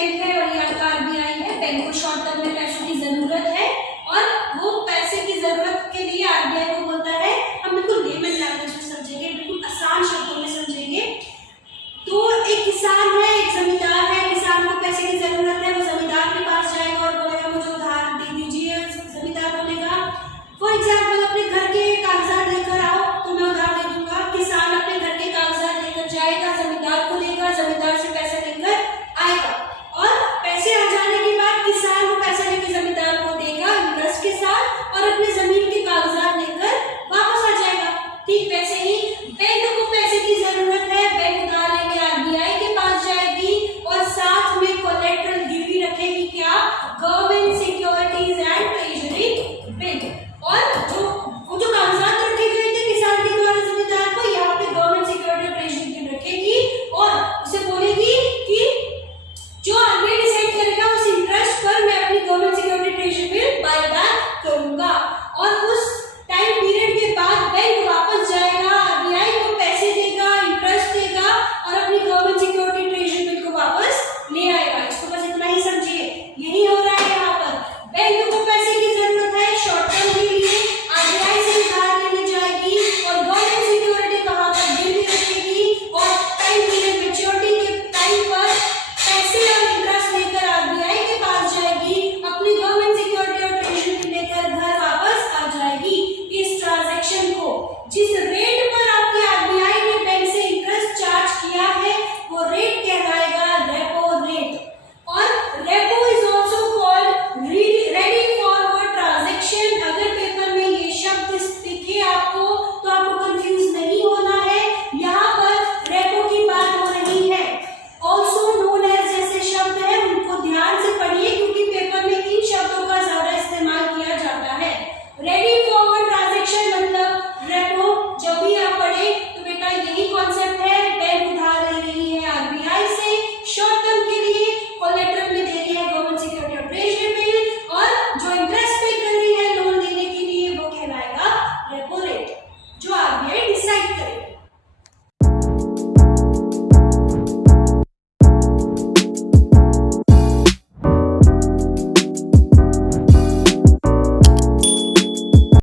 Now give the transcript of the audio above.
Bank है और ये आपका आरबीआई है। बैंक को शॉर्ट टर्म में पैसों की जरूरत है और वो पैसे की जरूरत के लिए आरबीआई को बोलता है, हम बिल्कुल लेमन लैंग्वेज में समझेंगे, बिल्कुल आसान शब्दों में समझेंगे। तो एक किसान है, एक जमींदार है, किसान को पैसे की जरूरत है, वो जमींदार के पास जाएगा और बोलेगा मुझे उधार दे दीजिए, जमींदार बोलेगा फॉर एग्जाम्पल